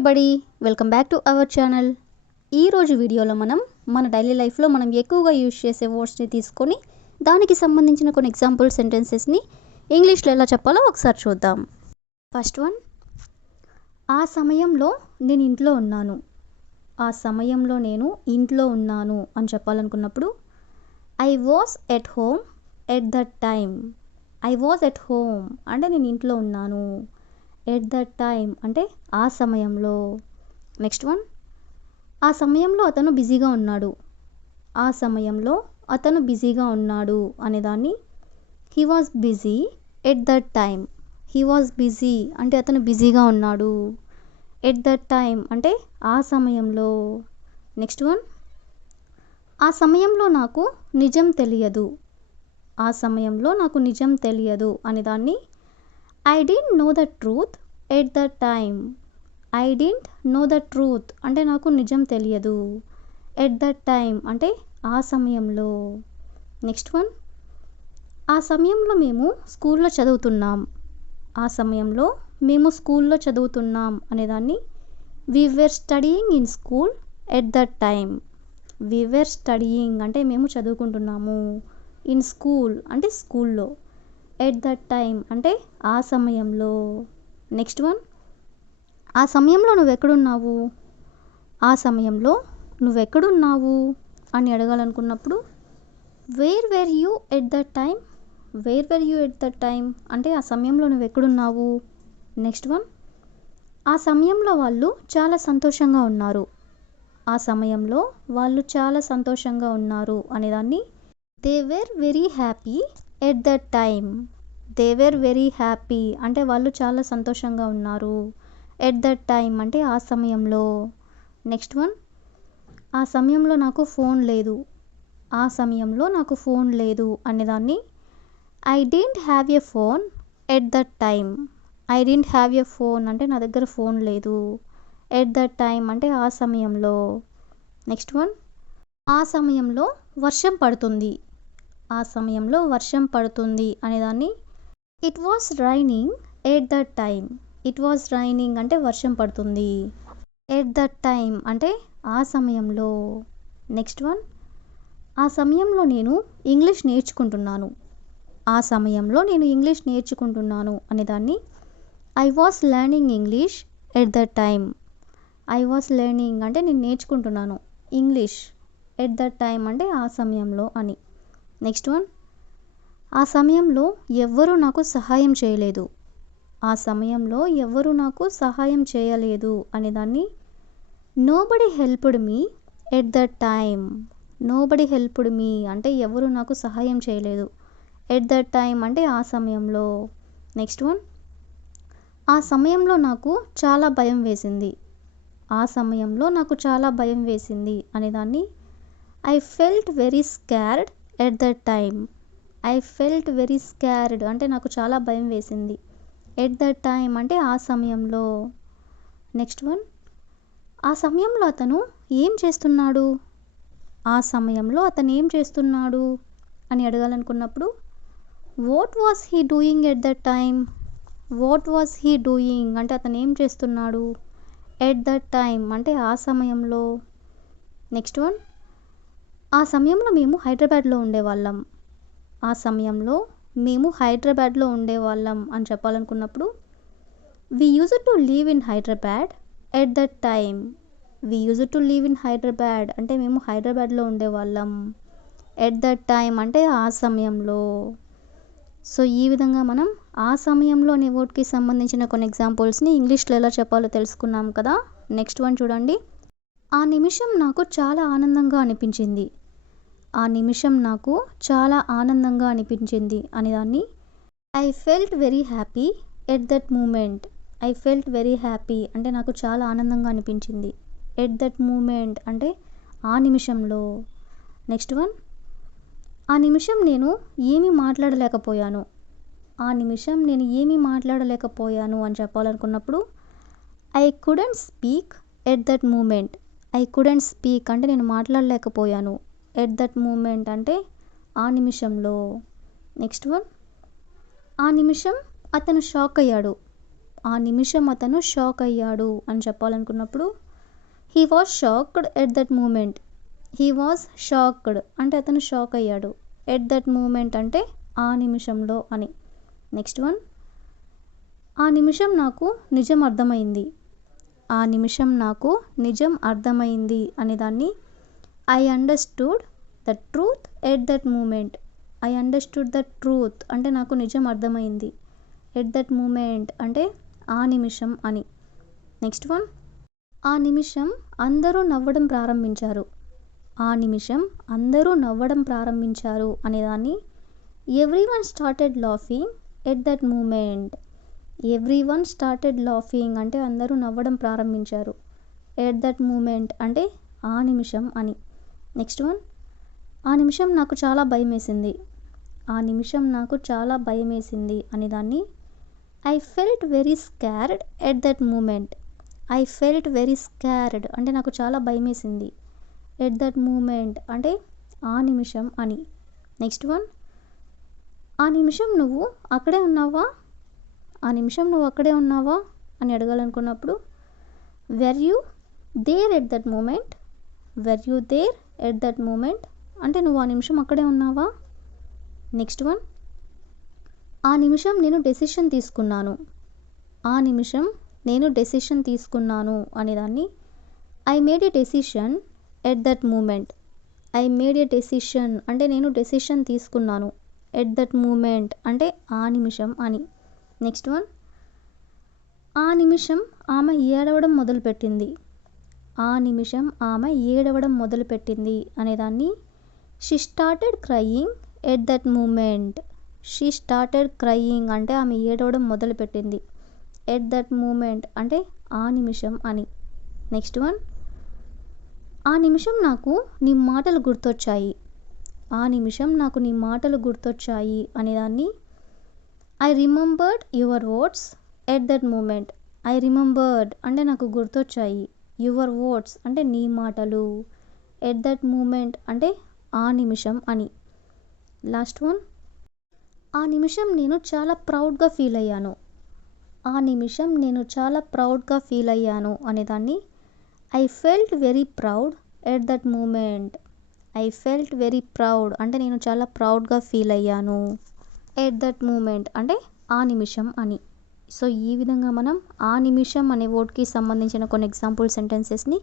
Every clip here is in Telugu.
Everybody, welcome back to our channel. ఈరోజు వీడియోలో మన డైలీ లైఫ్లో మనం ఎక్కువగా యూజ్ చేసే వర్డ్స్ని తీసుకొని దానికి సంబంధించిన కొన్ని ఎగ్జాంపుల్ సెంటెన్సెస్ని ఇంగ్లీష్లో ఎలా చెప్పాలో ఒకసారి చూద్దాం. ఫస్ట్ వన్, ఆ సమయంలో నేను ఇంట్లో ఉన్నాను. ఆ సమయంలో నేను ఇంట్లో ఉన్నాను అని చెప్పాలనుకున్నప్పుడు I was at home at that time. I was at home అంటే నేను ఇంట్లో ఉన్నాను. ఎట్ దట్ టైమ్ అంటే ఆ సమయంలో. నెక్స్ట్ వన్, ఆ సమయంలో అతను బిజీగా ఉన్నాడు. ఆ సమయంలో అతను బిజీగా ఉన్నాడు అనేదాన్ని he was busy at that time. He was busy అంటే అతను బిజీగా ఉన్నాడు. ఎట్ దట్ టైమ్ అంటే ఆ సమయంలో. నెక్స్ట్ వన్, ఆ సమయంలో నాకు నిజం తెలియదు. ఆ సమయంలో నాకు నిజం తెలియదు అనేదాన్ని I didn't know the truth at the time. I didn't know the truth అంటే నాకు నిజం తెలియదు. ఎట్ ద టైమ్ అంటే ఆ సమయంలో. నెక్స్ట్ వన్, ఆ సమయంలో మేము స్కూల్లో చదువుతున్నాం. ఆ సమయంలో మేము స్కూల్లో చదువుతున్నాం అనేదాన్ని we were studying in school at the time. We were studying అంటే మేము చదువుకుంటున్నాము. ఇన్ స్కూల్ అంటే స్కూల్లో. ఎట్ దట్ టైమ్ అంటే ఆ సమయంలో. నెక్స్ట్ వన్, ఆ సమయంలో నువ్వెక్కడున్నావు. ఆ సమయంలో నువ్వెక్కడున్నావు అని అడగాలనుకున్నప్పుడు where were you at that time. Where were you at that time అంటే ఆ సమయంలో నువ్వెక్కడున్నావు. నెక్స్ట్ వన్, ఆ సమయంలో వాళ్ళు చాలా సంతోషంగా ఉన్నారు. ఆ సమయంలో వాళ్ళు చాలా సంతోషంగా ఉన్నారు అనేదాన్ని they were very happy at that time. They were very happy అంటే వాళ్ళు చాలా సంతోషంగా ఉన్నారు. ఎట్ దట్ టైమ్ అంటే ఆ సమయంలో. నెక్స్ట్ వన్, ఆ సమయంలో నాకు ఫోన్ లేదు. ఆ సమయంలో నాకు ఫోన్ లేదు అనేదాన్ని I didn't have a phone at that time. I didn't have a phone అంటే నా దగ్గర ఫోన్ లేదు. ఎట్ దట్ టైమ్ అంటే ఆ సమయంలో. నెక్స్ట్ వన్, ఆ సమయంలో వర్షం పడుతుంది. ఆ సమయంలో వర్షం పడుతుంది అనేదాన్ని it was raining at that time. It was raining అంటే వర్షం పడుతుంది. ఎట్ దట్ టైమ్ అంటే ఆ సమయంలో. నెక్స్ట్ వన్, ఆ సమయంలో నేను ఇంగ్లీష్ నేర్చుకుంటున్నాను. ఆ సమయంలో నేను ఇంగ్లీష్ నేర్చుకుంటున్నాను అనేదాన్ని I was learning English at that time. I was learning అంటే నేను నేర్చుకుంటున్నాను ఇంగ్లీష్. ఎట్ దట్ టైమ్ అంటే ఆ సమయంలో అని. నెక్స్ట్ వన్, ఆ సమయంలో ఎవ్వరూ నాకు సహాయం చేయలేదు. ఆ సమయంలో ఎవ్వరూ నాకు సహాయం చేయలేదు అనేదాన్ని nobody helped me at that time. Nobody helped me అంటే ఎవరు నాకు సహాయం చేయలేదు. ఎట్ దట్ టైమ్ అంటే ఆ సమయంలో. నెక్స్ట్ వన్, ఆ సమయంలో నాకు చాలా భయం వేసింది. ఆ సమయంలో నాకు చాలా భయం వేసింది అనేదాన్ని I felt very scared at that time. I felt very scared అంటే నాకు చాలా భయం వేసింది. ఎట్ దట్ టైమ్ అంటే ఆ సమయంలో. నెక్స్ట్ వన్, ఆ సమయంలో అతను ఏం చేస్తున్నాడు. ఆ సమయంలో అతను ఏం చేస్తున్నాడు అని అడగాలనుకున్నప్పుడు what was he doing at that time. What was he doing అంటే అతను ఏం చేస్తున్నాడు. ఎట్ దట్ టైమ్ అంటే ఆ సమయంలో. నెక్స్ట్ వన్, ఆ సమయంలో మేము హైదరాబాద్లో ఉండేవాళ్ళం. ఆ సమయంలో మేము హైదరాబాద్లో ఉండేవాళ్ళం అని చెప్పాలనుకున్నప్పుడు we used to live in Hyderabad at that time. We used to live in Hyderabad అంటే మేము హైదరాబాద్లో ఉండేవాళ్ళం. ఎట్ దట్ టైమ్ అంటే ఆ సమయంలో. సో ఈ విధంగా మనం ఆ సమయంలో అనే వర్డ్కి సంబంధించిన కొన్ని ఎగ్జాంపుల్స్ని ఇంగ్లీష్లో ఎలా చెప్పాలో తెలుసుకున్నాం కదా. నెక్స్ట్ వన్ చూడండి. ఆ నిమిషం నాకు చాలా ఆనందంగా అనిపించింది. ఆ నిమిషం నాకు చాలా ఆనందంగా అనిపించింది అనేదాన్ని I felt very happy at that moment. I felt very happy అంటే నాకు చాలా ఆనందంగా అనిపించింది. ఎట్ దట్ మూమెంట్ అంటే ఆ నిమిషంలో. నెక్స్ట్ వన్, ఆ నిమిషం నేను ఏమీ మాట్లాడలేకపోయాను. ఆ నిమిషం నేను ఏమీ మాట్లాడలేకపోయాను అని చెప్పాలనుకున్నప్పుడు I couldn't speak at that moment. I couldn't speak అంటే నేను మాట్లాడలేకపోయాను. ఎట్ దట్ మూమెంట్ అంటే ఆ నిమిషంలో. నెక్స్ట్ వన్, ఆ నిమిషం అతను షాక్ అయ్యాడు. ఆ నిమిషం అతను షాక్ అయ్యాడు అని చెప్పాలనుకున్నప్పుడు he was shocked at that moment. He was shocked అంటే అతను షాక్ అయ్యాడు. ఎట్ దట్ మూమెంట్ అంటే ఆ నిమిషంలో అని. నెక్స్ట్ వన్, ఆ నిమిషం నాకు నిజం అర్థమైంది. ఆ నిమిషం నాకు నిజం అర్థమైంది అనే దాన్ని I understood the truth at that moment. I understood the truth అంటే నాకు నిజం అర్థమైంది. ఎట్ దట్ మూమెంట్ అంటే ఆ నిమిషం అని. నెక్స్ట్ వన్, ఆ నిమిషం అందరూ నవ్వడం ప్రారంభించారు. ఆ నిమిషం అందరూ నవ్వడం ప్రారంభించారు అనేదాన్ని everyone started laughing at that moment. Everyone started laughing అంటే అందరూ నవ్వడం ప్రారంభించారు. ఎట్ దట్ మూమెంట్ అంటే ఆ నిమిషం అని. నెక్స్ట్ వన్, ఆ నిమిషం నాకు చాలా భయమేసింది. ఆ నిమిషం నాకు చాలా భయమేసింది అనేదాన్ని I felt very scared at that moment. I felt very scared అంటే నాకు చాలా భయమేసింది. ఎట్ దట్ మూమెంట్ అంటే ఆ నిమిషం అని. నెక్స్ట్ వన్, ఆ నిమిషం నువ్వు అక్కడే ఉన్నావా. ఆ నిమిషం నువ్వు అక్కడే ఉన్నావా అని అడగాలనుకున్నప్పుడు were you there at that moment. Were you there at that moment అంటే నువ్వు ఆ నిమిషం అక్కడే ఉన్నావా. నెక్స్ట్ వన్, ఆ నిమిషం నేను డెసిషన్ తీసుకున్నాను. ఆ నిమిషం నేను డెసిషన్ తీసుకున్నాను అనేదాన్ని I made a decision at that moment. I made a decision అంటే నేను డెసిషన్ తీసుకున్నాను. ఎట్ దట్ మూమెంట్ అంటే ఆ నిమిషం అని. నెక్స్ట్ వన్, ఆ నిమిషం ఆమె ఏడవడం మొదలుపెట్టింది. ఆ నిమిషం ఆమె ఏడవడం మొదలుపెట్టింది అనేదాన్ని she started crying at that moment. She started crying అంటే ఆమె ఏడవడం మొదలుపెట్టింది. ఎట్ దట్ మూమెంట్ అంటే ఆ నిమిషం అని. నెక్స్ట్ వన్, ఆ నిమిషం నాకు నీ మాటలు గుర్తొచ్చాయి. ఆ నిమిషం నాకు నీ మాటలు గుర్తొచ్చాయి అనేదాన్ని I remembered your words at that moment. I remembered అంటే నాకు గుర్తొచ్చాయి. యువర్ వర్డ్స్ అంటే నీ మాటలు. ఎట్ దట్ మూమెంట్ అంటే ఆ నిమిషం అని. లాస్ట్ వన్, ఆ నిమిషం నేను చాలా ప్రౌడ్గా ఫీల్ అయ్యాను. ఆ నిమిషం నేను చాలా ప్రౌడ్గా ఫీల్ అయ్యాను అనేదాన్ని I felt very proud at that moment. I felt very proud అంటే నేను చాలా ప్రౌడ్గా ఫీల్ అయ్యాను. ఎట్ దట్ మూమెంట్ అంటే ఆ నిమిషం అని. సో ఈ విధంగా మనం ఆ నిమిషం అనే వర్డ్కి సంబంధించిన కొన్ని ఎగ్జాంపుల్ సెంటెన్సెస్ని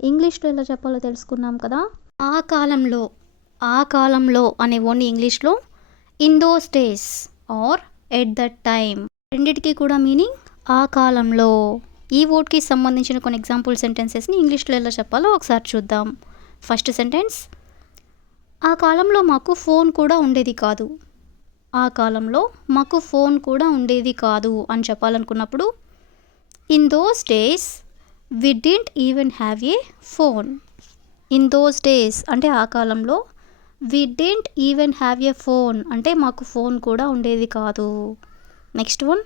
ఇంగ్లీష్లో ఎలా చెప్పాలో తెలుసుకున్నాం కదా. ఆ కాలంలో, ఆ కాలంలో అనే వర్డ్ని ఇంగ్లీష్లో in those days or at that time, రెండిటికి కూడా మీనింగ్ ఆ కాలంలో. ఈ వర్డ్కి సంబంధించిన కొన్ని ఎగ్జాంపుల్ సెంటెన్సెస్ని ఇంగ్లీష్లో ఎలా చెప్పాలో ఒకసారి చూద్దాం. ఫస్ట్ సెంటెన్స్, ఆ కాలంలో మాకు ఫోన్ కూడా ఉండేది కాదు. ఆ కాలంలో మాకు ఫోన్ కూడా ఉండేది కాదు అని చెప్పాలనుకున్నప్పుడు in those days we didn't even have a phone. In those days అంటే ఆ కాలంలో, we didn't even have a phone అంటే మాకు ఫోన్ కూడా ఉండేది కాదు. నెక్స్ట్ వన్,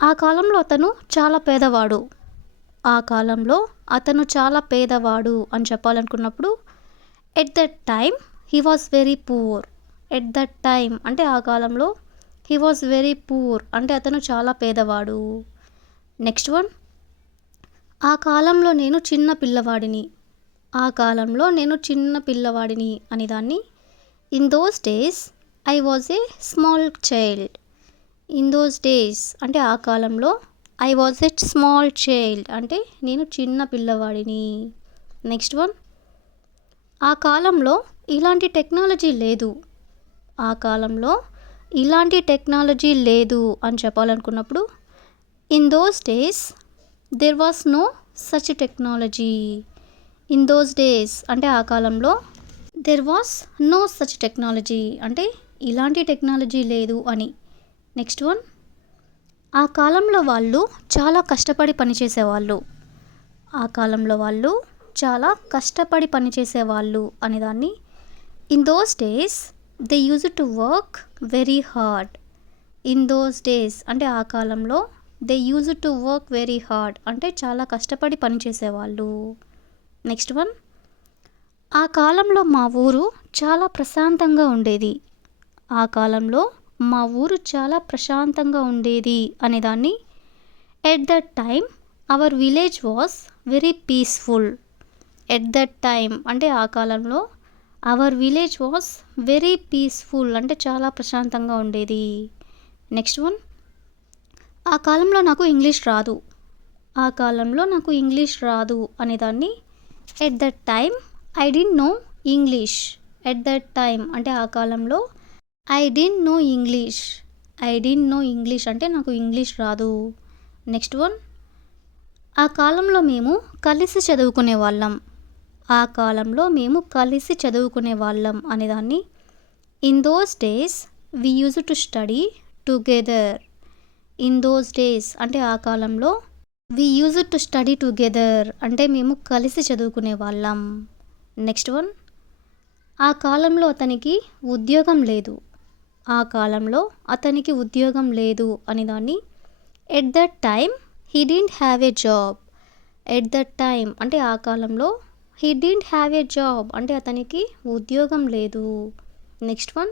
ఆ కాలంలో అతను చాలా పేదవాడు. ఆ కాలంలో అతను చాలా పేదవాడు అని చెప్పాలనుకున్నప్పుడు at that time he was very poor. At that time అంటే ఆ కాలంలో, హీ వాజ్ వెరీ పూర్ అంటే అతను చాలా పేదవాడు. నెక్స్ట్ వన్, ఆ కాలంలో నేను చిన్న పిల్లవాడిని. ఆ కాలంలో నేను చిన్న పిల్లవాడిని అని దాన్ని in those days I was a small child. In those days అంటే ఆ కాలంలో, I was a small child అంటే నేను చిన్న పిల్లవాడిని. నెక్స్ట్ వన్, ఆ కాలంలో ఇలాంటి టెక్నాలజీ లేదు. ఆ కాలంలో ఇలాంటి టెక్నాలజీ లేదు అని చెప్పాలనుకున్నప్పుడు in those days there was no such technology. In those days అంటే ఆ కాలంలో, there was no such technology అంటే ఇలాంటి టెక్నాలజీ లేదు అని. నెక్స్ట్ వన్, ఆ కాలంలో వాళ్ళు చాలా కష్టపడి పనిచేసేవాళ్ళు. ఆ కాలంలో వాళ్ళు చాలా కష్టపడి పనిచేసేవాళ్ళు అనేదాన్ని in those days they use to work very hard. In those days అంటే ఆ కాలంలో, they use to work very hard అంటే చాలా కష్టపడి పనిచేసేవాళ్ళు. నెక్స్ట్ వన్, ఆ కాలంలో మా ఊరు చాలా ప్రశాంతంగా ఉండేది. ఆ కాలంలో మా ఊరు చాలా ప్రశాంతంగా ఉండేది అనేదాన్ని at that time hour village was very peaceful. At that time అంటే ఆ కాలంలో hour village was very peaceful అంటే చాలా ప్రశాంతంగా ఉండేది. నెక్స్ట్ వన్, ఆ కాలంలో నాకు ఇంగ్లీష్ రాదు. ఆ కాలంలో నాకు ఇంగ్లీష్ రాదు అనేదాన్ని at that time I didn't know English. At that time అంటే ఆ కాలంలో I didn't know English. I didn't know English అంటే నాకు ఇంగ్లీష్ రాదు. నెక్స్ట్ వన్, ఆ కాలంలో మేము కలిసి చదువుకునే వాళ్ళం. ఆ కాలంలో మేము కలిసి చదువుకునే వాళ్ళం అనేదాన్ని in those days we use to study together. In those days అంటే ఆ కాలంలో we use to study together అంటే మేము కలిసి చదువుకునే వాళ్ళం. నెక్స్ట్ వన్, ఆ కాలంలో అతనికి ఉద్యోగం లేదు. ఆ కాలంలో అతనికి ఉద్యోగం లేదు అనేదాన్ని at that time he didn't have a job. At that time అంటే ఆ కాలంలో he didn't have a job అంటే అతనికి ఉద్యోగం లేదు. నెక్స్ట్ వన్,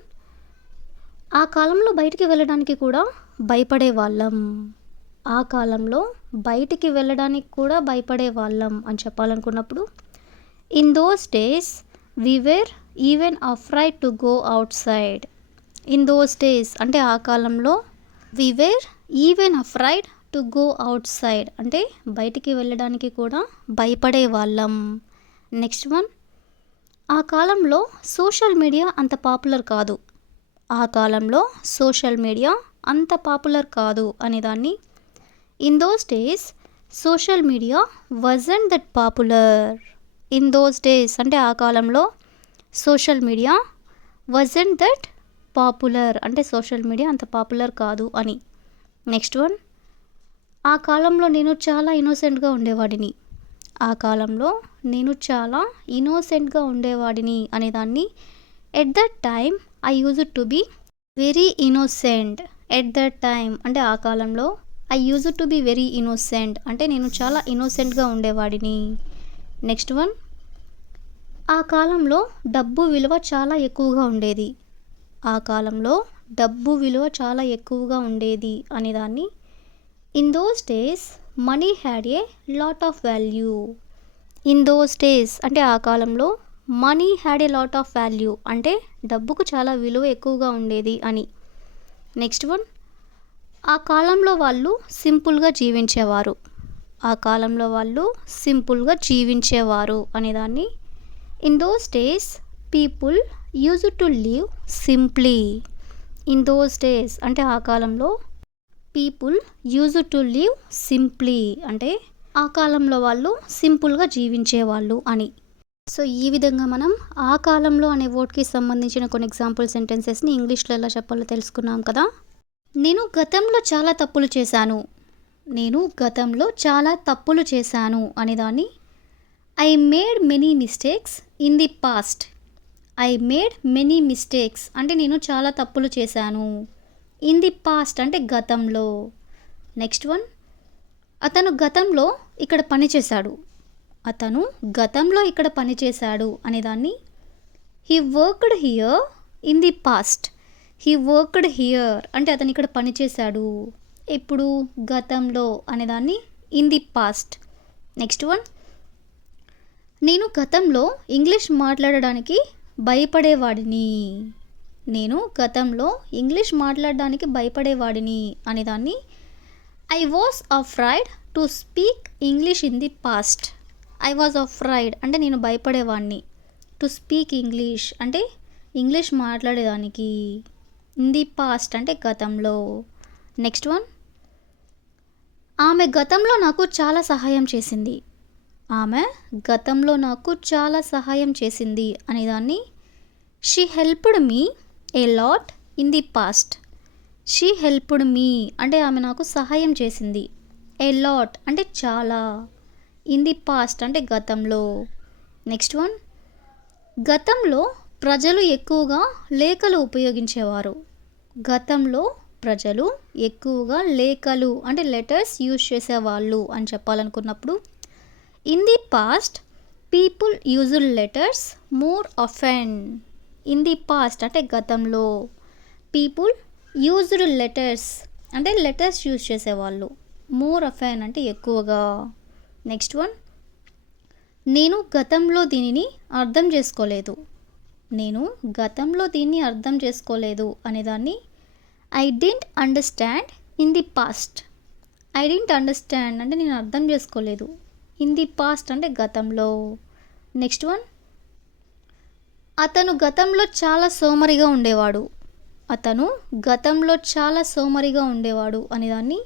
ఆ కాలంలో బయటికి వెళ్ళడానికి కూడా భయపడే వాళ్ళం. ఆ కాలంలో బయటికి వెళ్ళడానికి కూడా భయపడే వాళ్ళం అని చెప్పాలనుకున్నప్పుడు in those days we were even afraid to go outside. In those days అంటే ఆ కాలంలో we were even afraid to go outside అంటే బయటికి వెళ్ళడానికి కూడా భయపడే వాళ్ళం. నెక్స్ట్ వన్, ఆ కాలంలో సోషల్ మీడియా అంత పాపులర్ కాదు. ఆ కాలంలో సోషల్ మీడియా అంత పాపులర్ కాదు అనేదాన్ని in those days social media wasn't that popular. In those days అంటే ఆ కాలంలో social media wasn't that popular అంటే సోషల్ మీడియా అంత పాపులర్ కాదు అని. నెక్స్ట్ వన్, ఆ కాలంలో నేను చాలా ఇన్నోసెంట్గా ఉండేవాడిని. ఆ కాలంలో నేను చాలా ఇన్నోసెంట్గా ఉండేవాడిని అనేదాన్ని at that time I use to be very innocent. At that time అంటే ఆ కాలంలో I use to be very innocent అంటే నేను చాలా ఇన్నోసెంట్గా ఉండేవాడిని. నెక్స్ట్ వన్, ఆ కాలంలో డబ్బు విలువ చాలా ఎక్కువగా ఉండేది. ఆ కాలంలో డబ్బు విలువ చాలా ఎక్కువగా ఉండేది అనేదాన్ని in those days money had a lot of value. In those days అంటే ఆ కాలంలో money had a lot of value అంటే డబ్బుకు చాలా విలువ ఎక్కువగా ఉండేది అని. నెక్స్ట్ వన్, ఆ కాలంలో వాళ్ళు సింపుల్గా జీవించేవారు. ఆ కాలంలో వాళ్ళు సింపుల్గా జీవించేవారు అనేదాన్ని in those days people use to live simply. In those days అంటే ఆ కాలంలో people use to live simply అంటే ఆ కాలంలో వాళ్ళు సింపుల్గా జీవించేవాళ్ళు అని. సో ఈ విధంగా మనం ఆ కాలంలో అనే వర్డ్కి సంబంధించిన కొన్ని ఎగ్జాంపుల్ సెంటెన్సెస్ని ఇంగ్లీష్లో ఎలా చెప్పాలో తెలుసుకున్నాం కదా. నేను గతంలో చాలా తప్పులు చేశాను. నేను గతంలో చాలా తప్పులు చేశాను అనేదాన్ని I made many mistakes in the past. I made many mistakes అంటే నేను చాలా తప్పులు చేశాను. ఇన్ ది పాస్ట్ అంటే గతంలో. నెక్స్ట్ వన్, అతను గతంలో ఇక్కడ పని చేశాడు. అతను గతంలో ఇక్కడ పని చేశాడు అనేదాన్ని he worked here in the past. He worked here అంటే అతను ఇక్కడ పని చేశాడు. ఇప్పుడు గతంలో అనేదాన్ని in the past. Next one, నేను గతంలో ఇంగ్లీష్ మాట్లాడడానికి భయపడేవాడిని. నేను గతంలో ఇంగ్లీష్ మాట్లాడడానికి భయపడేవాడిని అనేదాన్ని I was afraid to speak English in the past. I was afraid అంటే నేను భయపడేవాడిని. టు స్పీక్ ఇంగ్లీష్ అంటే ఇంగ్లీష్ మాట్లాడేదానికి. ఇన్ ది పాస్ట్ అంటే గతంలో. నెక్స్ట్ వన్, ఆమె గతంలో నాకు చాలా సహాయం చేసింది. ఆమె గతంలో నాకు చాలా సహాయం చేసింది అనేదాన్ని she helped me a lot in the past. She helped me అంటే ఆమె నాకు సహాయం చేసింది. ఏ లాట్ అంటే చాలా. ఇన్ ది పాస్ట్ అంటే గతంలో. నెక్స్ట్ వన్, గతంలో ప్రజలు ఎక్కువగా లేఖలు ఉపయోగించేవారు. గతంలో ప్రజలు ఎక్కువగా లేఖలు అంటే లెటర్స్ యూజ్ చేసేవాళ్ళు అని చెప్పాలనుకున్నప్పుడు in the past people used letters more often. In the past అంటే గతంలో. పీపుల్ యూజ్డ్ లెటర్స్ అంటే లెటర్స్ యూజ్ చేసేవాళ్ళు. మోర్ అఫాన్ అంటే ఎక్కువగా. నెక్స్ట్ వన్, నేను గతంలో దీనిని అర్థం చేసుకోలేదు. నేను గతంలో దీన్ని అర్థం చేసుకోలేదు అనేదాన్ని I didn't understand in the past. I didn't understand అంటే నేను అర్థం చేసుకోలేదు. ఇన్ ది పాస్ట్ అంటే గతంలో. నెక్స్ట్ వన్, అతను గతంలో చాలా సోమరిగా ఉండేవాడు. అతను గతంలో చాలా సోమరిగా ఉండేవాడు అనేదాన్ని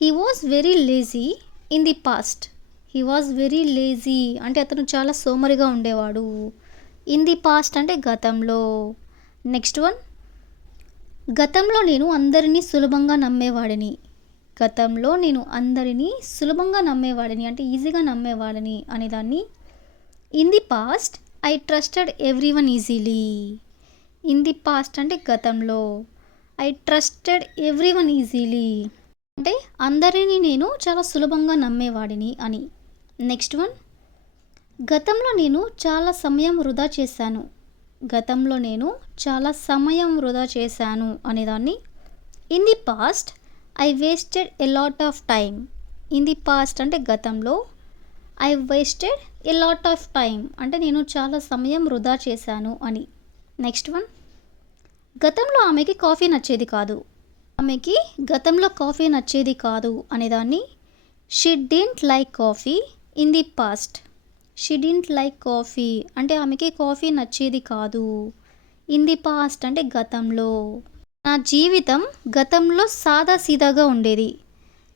he was very lazy in the past. He was very lazy అంటే అతను చాలా సోమరిగా ఉండేవాడు. ఇన్ ది పాస్ట్ అంటే గతంలో. నెక్స్ట్ వన్, గతంలో నేను అందరినీ సులభంగా నమ్మేవాడిని. గతంలో నేను అందరినీ సులభంగా నమ్మేవాడిని అంటే ఈజీగా నమ్మేవాడిని అనేదాన్ని in the past I trusted every one easily. In the past అంటే గతంలో. I trusted every one easily అంటే అందరినీ నేను చాలా సులభంగా నమ్మేవాడిని అని. నెక్స్ట్ వన్, గతంలో నేను చాలా సమయం వృధా చేశాను. గతంలో నేను చాలా సమయం వృధా చేశాను అనేదాన్ని in the past I wasted a lot of time. In the past అంటే గతంలో. I wasted a lot of time అంటే నేను చాలా సమయం వృధా చేశాను అని. నెక్స్ట్ వన్, గతంలో ఆమెకి కాఫీ నచ్చేది కాదు. ఆమెకి గతంలో కాఫీ నచ్చేది కాదు అనేదాన్ని she didn't like coffee in the past. She didn't like coffee అంటే ఆమెకి కాఫీ నచ్చేది కాదు. ఇన్ ది పాస్ట్ అంటే గతంలో. నా జీవితం గతంలో సాదా సీదాగా ఉండేది.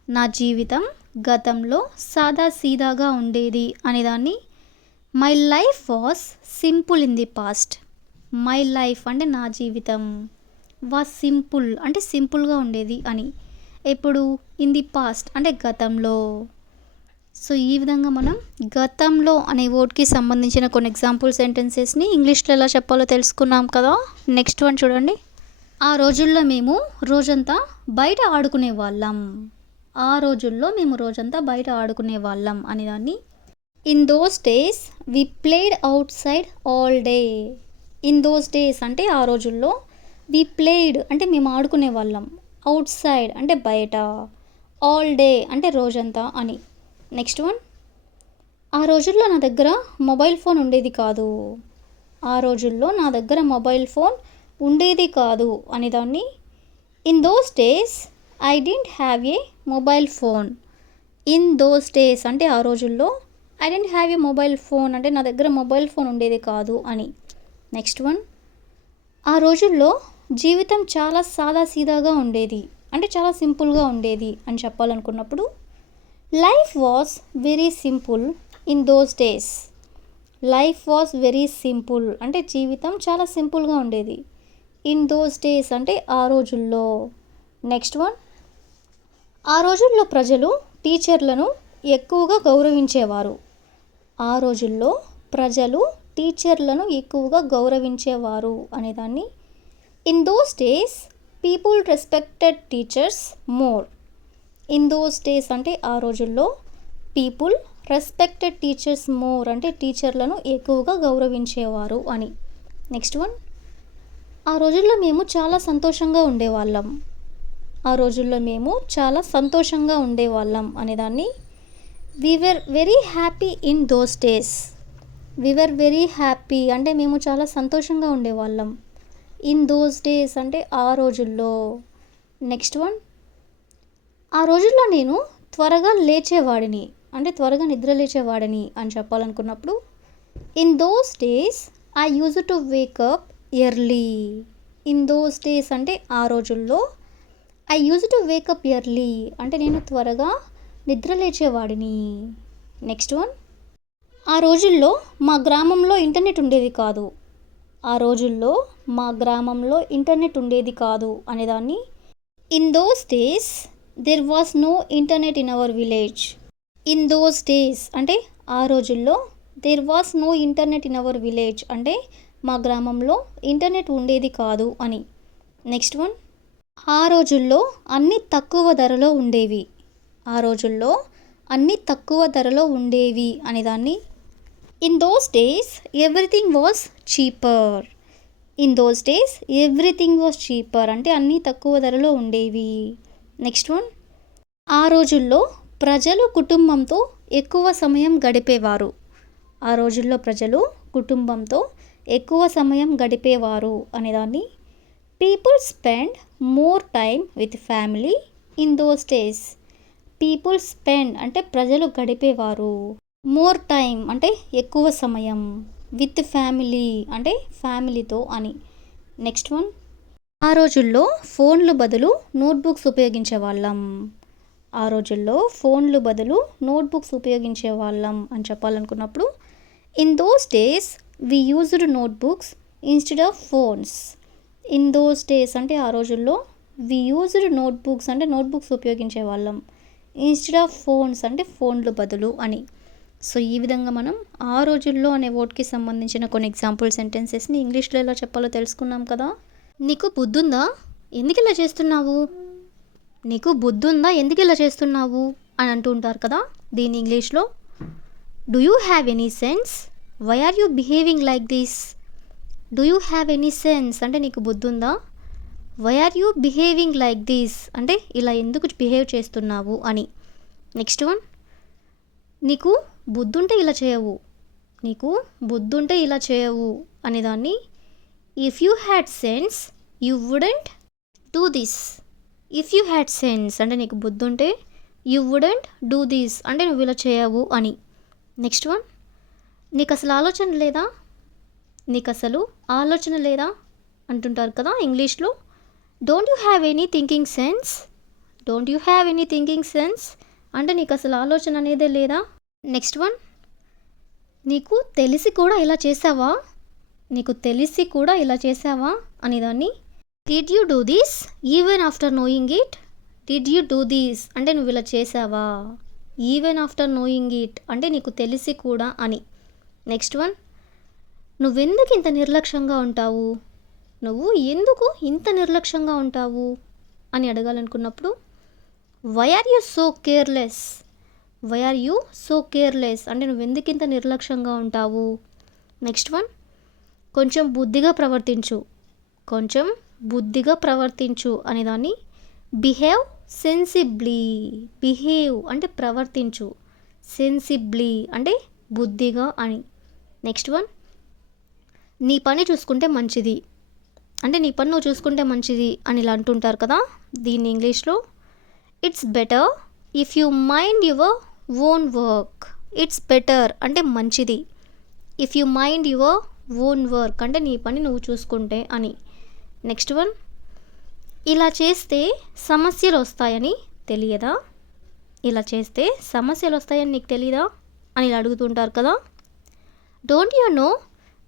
నా జీవితం గతంలో సాదా సీదాగా ఉండేది అనేదాన్ని my life was simple in the past. My life అంటే నా జీవితం, వాస్ సింపుల్ అంటే సింపుల్గా ఉండేది అని. ఎప్పుడు ఇన్ ది పాస్ట్ అంటే గతంలో. సో ఈ విధంగా మనం గతంలో అనే వర్డ్కి సంబంధించిన కొన్ని ఎగ్జాంపుల్ సెంటెన్సెస్ని ఇంగ్లీష్లో ఎలా చెప్పాలో తెలుసుకున్నాం కదా. నెక్స్ట్ వన్ చూడండి. ఆ రోజుల్లో మేము రోజంతా బయట ఆడుకునే వాళ్ళం. ఆ రోజుల్లో మేము రోజంతా బయట ఆడుకునే వాళ్ళం అనేదాన్ని in those days we played outside all day. In those days అంటే ఆ రోజుల్లో, వి ప్లేడ్ అంటే మేము ఆడుకునే వాళ్ళం, అవుట్ సైడ్ అంటే బయట, ఆల్ డే అంటే రోజంతా అని. నెక్స్ట్ వన్, ఆ రోజుల్లో నా దగ్గర మొబైల్ ఫోన్ ఉండేది కాదు. ఆ రోజుల్లో నా దగ్గర మొబైల్ ఫోన్ ఉండేది కాదు అనేదాన్ని in those days I didn't have a mobile phone. In those days అంటే ఆ రోజుల్లో, I didn't have a mobile phone అంటే నా దగ్గర మొబైల్ ఫోన్ ఉండేది కాదు అని. నెక్స్ట్ వన్, ఆ రోజుల్లో జీవితం చాలా సాదా సీదాగా ఉండేది అంటే చాలా సింపుల్గా ఉండేది అని చెప్పాలనుకున్నప్పుడు life was very simple in those days. Life was very simple అంటే జీవితం చాలా సింపుల్గా ఉండేది. ఇన్ దోస్ డేస్ అంటే ఆ రోజుల్లో. నెక్స్ట్ వన్, ఆ రోజుల్లో ప్రజలు టీచర్లను ఎక్కువగా గౌరవించేవారు. ఆ రోజుల్లో ప్రజలు టీచర్లను ఎక్కువగా గౌరవించేవారు అనేదాన్ని in those days people respected teachers more. In those days అంటే ఆ రోజుల్లో, పీపుల్ రెస్పెక్టెడ్ టీచర్స్ మోర్ అంటే టీచర్లను ఎక్కువగా గౌరవించేవారు అని. నెక్స్ట్ వన్, ఆ రోజుల్లో మేము చాలా సంతోషంగా ఉండేవాళ్ళం. ఆ రోజుల్లో మేము చాలా సంతోషంగా ఉండేవాళ్ళం అనేదాన్ని we were very happy in those days. We were very happy అంటే మేము చాలా సంతోషంగా ఉండేవాళ్ళం. ఇన్ దోస్ డేస్ అంటే ఆ రోజుల్లో. నెక్స్ట్ వన్, ఆ రోజుల్లో నేను త్వరగా లేచేవాడిని అంటే త్వరగా నిద్ర లేచేవాడిని అని చెప్పాలనుకున్నప్పుడు in those days I use to wake up early. In those days అంటే ఆ రోజుల్లో, I use to wake up early అంటే నేను త్వరగా నిద్ర లేచేవాడిని. నెక్స్ట్ వన్, ఆ రోజుల్లో మా గ్రామంలో ఇంటర్నెట్ ఉండేది కాదు. ఆ రోజుల్లో మా గ్రామంలో ఇంటర్నెట్ ఉండేది కాదు అనేదాన్ని in those days there was no internet in our village. In those days అంటే ఆ రోజుల్లో, there was no internet in our village అంటే మా గ్రామంలో ఇంటర్నెట్ ఉండేది కాదు అని. నెక్స్ట్ వన్, ఆ రోజుల్లో అన్నీ తక్కువ ధరలో ఉండేవి. ఆ రోజుల్లో అన్నీ తక్కువ ధరలో ఉండేవి అనేదాన్ని in those days everything was cheaper. In those days everything was cheaper అంటే అన్నీ తక్కువ ధరలో ఉండేవి. నెక్స్ట్ వన్, ఆ రోజుల్లో ప్రజలు కుటుంబంతో ఎక్కువ సమయం గడిపేవారు. ఆ రోజుల్లో ప్రజలు కుటుంబంతో ఎక్కువ సమయం గడిపేవారు అనేదాన్ని people spend more time with family in those days. People spend అంటే ప్రజలు గడిపేవారు. మోర్ టైమ్ అంటే ఎక్కువ సమయం. విత్ ఫ్యామిలీ అంటే ఫ్యామిలీతో అని. నెక్స్ట్ వన్, ఆ రోజుల్లో ఫోన్లు బదులు నోట్బుక్స్ ఉపయోగించేవాళ్ళం. ఆ రోజుల్లో ఫోన్లు బదులు నోట్బుక్స్ ఉపయోగించేవాళ్ళం అని చెప్పాలనుకున్నప్పుడు in those days we used notebooks instead of phones. In those days అంటే ఆ రోజుల్లో వి యూజ్డ్ నోట్బుక్స్ అంటే నోట్బుక్స్ ఉపయోగించేవాళ్ళం. ఇన్స్టెడ్ ఆఫ్ ఫోన్స్ అంటే ఫోన్లు బదులు అని. సో ఈ విధంగా మనం ఆ రోజుల్లో అనే వర్డ్కి సంబంధించిన కొన్ని ఎగ్జాంపుల్ సెంటెన్సెస్ని ఇంగ్లీష్లో ఎలా చెప్పాలో తెలుసుకున్నాం కదా. నీకు బుద్ధుందా, ఎందుకు ఇలా చేస్తున్నావు, నీకు బుద్ధుందా ఎందుకు ఇలా చేస్తున్నావు అని అంటూ ఉంటారు కదా. దీని ఇంగ్లీష్లో do you have any sense, why are you behaving like this. Do you have any sense అంటే నీకు బుద్ధుందా, why are you behaving like this అంటే ఇలా ఎందుకు బిహేవ్ చేస్తున్నావు అని. నెక్స్ట్ వన్, నీకు బుద్ధుంటే ఇలా చేయవు, నీకు బుద్ధుంటే ఇలా చేయవు అనేదాన్ని if you had sense you wouldn't do this. If you had sense అంటే నీకు బుద్ధుంటే యూ వుడెంట్ డూ దిస్ అంటే నువ్వు ఇలా చేయవు అని. నెక్స్ట్ వన్, నీకు అసలు ఆలోచన లేదా, నీకు అసలు ఆలోచన లేదా అంటుంటారు కదా ఇంగ్లీష్లో don't you have any thinking sense. Don't you have any thinking sense అంటే నీకు అసలు ఆలోచన అనేదే లేదా. నెక్స్ట్ వన్, నీకు తెలిసి కూడా ఇలా చేసావా, నీకు తెలిసి కూడా ఇలా చేసావా అనేదాన్ని did you do this even after knowing it. Did you do this అంటే నువ్వు ఇలా చేసావా, ఈవెన్ ఆఫ్టర్ నోయింగ్ ఇట్ అంటే నీకు తెలిసి కూడా అని. నెక్స్ట్ వన్, నువ్వెందుకు ఇంత నిర్లక్ష్యంగా ఉంటావు, నువ్వు ఎందుకు ఇంత నిర్లక్ష్యంగా ఉంటావు అని అడగాలనుకున్నప్పుడు why are you so careless. Why are you so careless అంటే నువ్వెందుకు ఇంత నిర్లక్ష్యంగా ఉంటావు. నెక్స్ట్ వన్, కొంచెం బుద్ధిగా ప్రవర్తించు, కొంచెం బుద్ధిగా ప్రవర్తించు అనేదాన్ని బిహేవ్ సెన్సిబ్లీ. బిహేవ్ అంటే ప్రవర్తించు, సెన్సిబ్లీ అంటే బుద్ధిగా అని. నెక్స్ట్ వన్, నీ పని చూసుకుంటే మంచిది అంటే నీ పని నువ్వు చూసుకుంటే మంచిది అని ఇలా అంటుంటారు కదా. దీన్ని ఇంగ్లీష్లో it's better if you mind your own work. It's better అంటే మంచిది, if you mind your own work అంటే నీ పని నువ్వు చూసుకుంటే అని. నెక్స్ట్ వన్, ఇలా చేస్తే సమస్యలు వస్తాయని తెలియదా. ఇలా చేస్తే సమస్యలు వస్తాయని నీకు తెలియదా అని ఇలా అడుగుతుంటారు కదా. Don't you know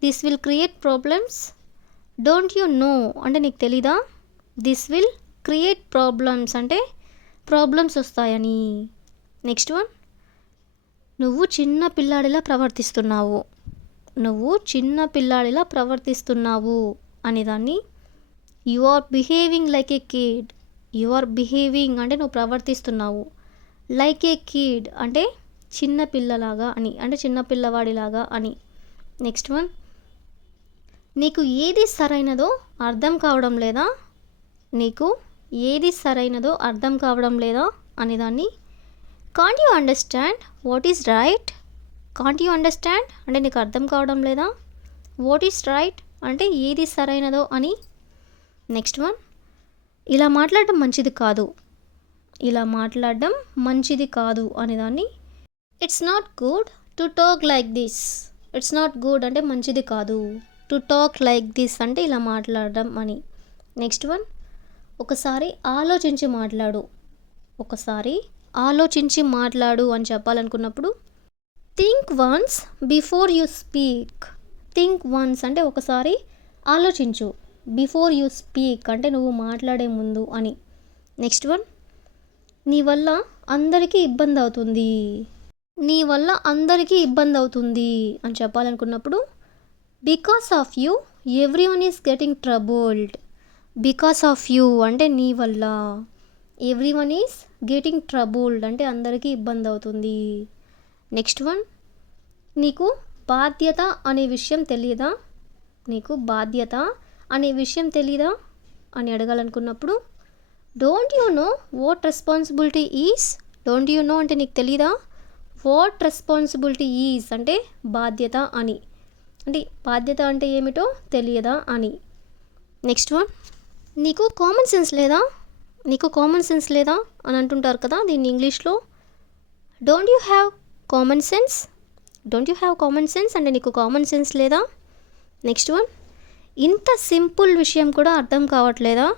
this will create problems. Don't you know అంటే నీకు తెలీదా, దిస్ విల్ క్రియేట్ ప్రాబ్లమ్స్ అంటే ప్రాబ్లమ్స్ వస్తాయని. నెక్స్ట్ వన్, నువ్వు చిన్న పిల్లాడిలా ప్రవర్తిస్తున్నావు, నువ్వు చిన్న పిల్లాడిలా ప్రవర్తిస్తున్నావు అనేదాన్ని you are behaving like a kid. You are behaving అంటే నువ్వు ప్రవర్తిస్తున్నావు, లైక్ ఏ కిడ్ అంటే చిన్న పిల్లలాగా అని అంటే చిన్న పిల్లవాడిలాగా అని. నెక్స్ట్ వన్, నీకు ఏది సరైనదో అర్థం కావడం లేదా, నీకు ఏది సరైనదో అర్థం కావడం లేదా అనేదాన్ని can't you understand what is right. Can't you understand అంటే నీకు అర్థం కావడం లేదా, వాట్ ఈజ్ రైట్ అంటే ఏది సరైనదో అని. నెక్స్ట్ వన్, ఇలా మాట్లాడడం మంచిది కాదు, ఇలా మాట్లాడడం మంచిది కాదు అనేదాన్ని it's not good to talk like this. It's not good అంటే మంచిది కాదు, టు టాక్ లైక్ దిస్ అంటే ఇలా మాట్లాడడం అని. నెక్స్ట్ వన్, ఒకసారి ఆలోచించి మాట్లాడు, ఒకసారి ఆలోచించి మాట్లాడు అని చెప్పాలనుకున్నప్పుడు think once before you speak. Think once అంటే ఒకసారి ఆలోచించు, బిఫోర్ యూ స్పీక్ అంటే నువ్వు మాట్లాడే ముందు అని. నెక్స్ట్ వన్, నీ వల్ల అందరికీ ఇబ్బంది అవుతుంది, నీ వల్ల అందరికీ ఇబ్బంది అవుతుంది అని చెప్పాలనుకున్నప్పుడు because of you every one is getting troubled. Because of you అంటే నీ వల్ల, every one is getting troubled అంటే అందరికీ ఇబ్బంది అవుతుంది. నెక్స్ట్ వన్, నీకు బాధ్యత అనే విషయం తెలియదా, నీకు బాధ్యత అనే విషయం తెలీదా అని అడగాలనుకున్నప్పుడు don't you know what responsibility is? Don't you know అంటే నీకు తెలీదా? వాట్ రెస్పాన్సిబిలిటీ ఈజ్ అంటే బాధ్యత అని. అంటే బాధ్యత అంటే ఏమిటో తెలియదా అని. నెక్స్ట్ వన్, నీకు కామన్ సెన్స్ లేదా? నీకు కామన్ సెన్స్ లేదా అని అంటుంటారు కదా దీన్ని ఇంగ్లీష్లో. Don't you have common sense? Don't you have common sense అంటే నీకు కామన్ సెన్స్ లేదా? నెక్స్ట్ వన్, ఇంత సింపుల్ విషయం కూడా అర్థం కావట్లేదా?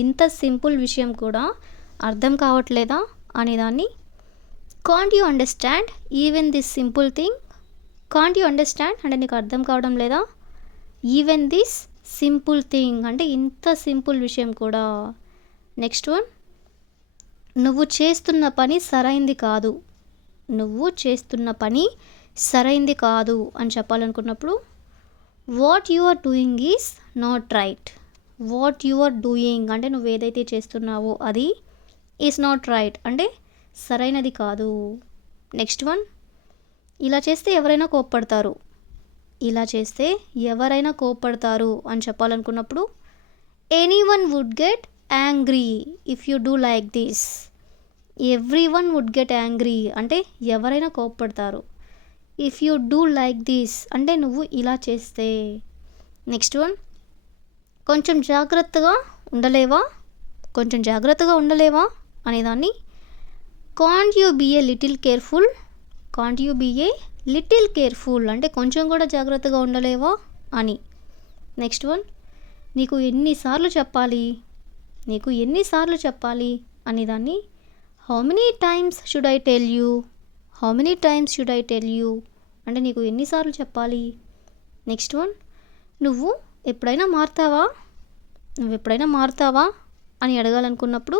ఇంత సింపుల్ విషయం కూడా అర్థం కావట్లేదా అనేదాన్ని can't you understand even this simple thing? Can't you understand అంటే నీకు అర్థం కావడం లేదా? ఈవెన్ దిస్ సింపుల్ థింగ్ అంటే ఇంత సింపుల్ విషయం కూడా. నెక్స్ట్ వన్, నువ్వు చేస్తున్న పని సరైంది కాదు. నువ్వు చేస్తున్న పని సరైంది కాదు అని చెప్పాలనుకున్నప్పుడు what you are doing is not right. What you are doing అంటే నువ్వు ఏదైతే చేస్తున్నావో అది ఈజ్ నాట్ రైట్ అంటే సరైనది కాదు. నెక్స్ట్ వన్, ఇలా చేస్తే ఎవరైనా కోప్పడతారు. ఇలా చేస్తే ఎవరైనా కోప్పడతారు అని చెప్పాలనుకున్నప్పుడు anyone would get angry if you do like this. Everyone would get angry అంటే ఎవరైనా కోప్పడతారు. If you do like this అంటే నువ్వు ఇలా చేస్తే. నెక్స్ట్ వన్, కొంచెం జాగ్రత్తగా ఉండలేవా? కొంచెం జాగ్రత్తగా ఉండలేవా అనేదాన్ని can't you be a little careful? Can't you be a little careful అంటే కొంచెం కూడా జాగ్రత్తగా ఉండలేవా అని. నెక్స్ట్ వన్, నీకు ఎన్నిసార్లు చెప్పాలి? నీకు ఎన్నిసార్లు చెప్పాలి అనేదాన్ని how many times should I tell you? How many times should I tell you అంటే నీకు ఎన్నిసార్లు చెప్పాలి. నెక్స్ట్ వన్, నువ్వు ఎప్పుడైనా మారుతావా? నువ్వు ఎప్పుడైనా మారుతావా అని అడగాలనుకున్నప్పుడు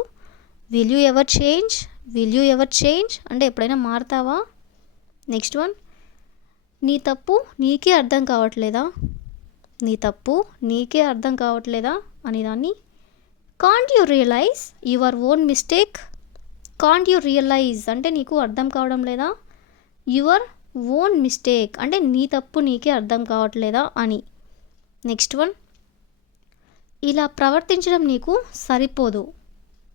will you ever change? Will you ever change అంటే ఎప్పుడైనా మారుతావా. నెక్స్ట్ వన్, నీ తప్పు నీకే అర్థం కావట్లేదా? నీ తప్పు నీకే అర్థం కావట్లేదా అనేదాన్ని can't you realise your own mistake? Can't you realise అంటే నీకు అర్థం కావడం లేదా? యువర్ ఓన్ మిస్టేక్ అంటే నీ తప్పు నీకే అర్థం కావట్లేదా అని. నెక్స్ట్ వన్, ఇలా ప్రవర్తించడం నీకు సరిపోదు.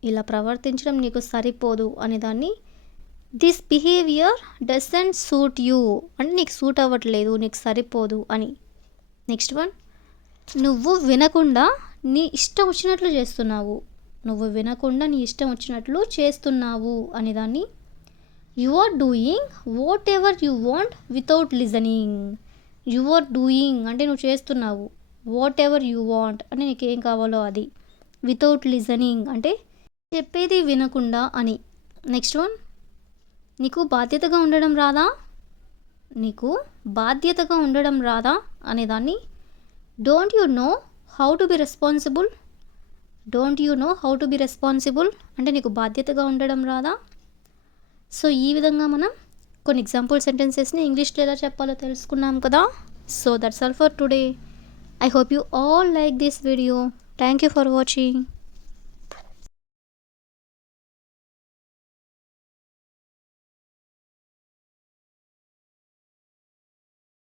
ఇలా ప్రవర్తించడం నీకు సరిపోదు అనేదాన్ని this behaviour doesn't suit you అంటే నీకు సూట్ అవ్వట్లేదు, నీకు సరిపోదు అని. నెక్స్ట్ వన్, నువ్వు వినకుండా నీ ఇష్టం వచ్చినట్లు చేస్తున్నావు. నువ్వు వినకుండా నీ ఇష్టం వచ్చినట్లు చేస్తున్నావు అనేదాన్ని you are doing whatever you want without listening. You are doing అంటే నువ్వు చేస్తున్నావు, వాట్ ఎవర్ యూ వాంట్ అంటే నీకేం కావాలో అది, వితౌట్ లిజనింగ్ అంటే చెప్పేది వినకుండా అని. నెక్స్ట్ వన్, నీకు బాధ్యతగా ఉండడం రాదా? నీకు బాధ్యతగా ఉండడం రాదా అనేదాన్ని don't you know how to be responsible? Don't you know how to be responsible అంటే నీకు బాధ్యతగా ఉండడం రాదా? సో ఈ విధంగా మనం కొన్ని ఎగ్జాంపుల్ సెంటెన్సెస్ని ఇంగ్లీష్లో ఎలా చెప్పాలో తెలుసుకున్నాం కదా. So that's all for today. I hope you all like this video. Thank you for watching.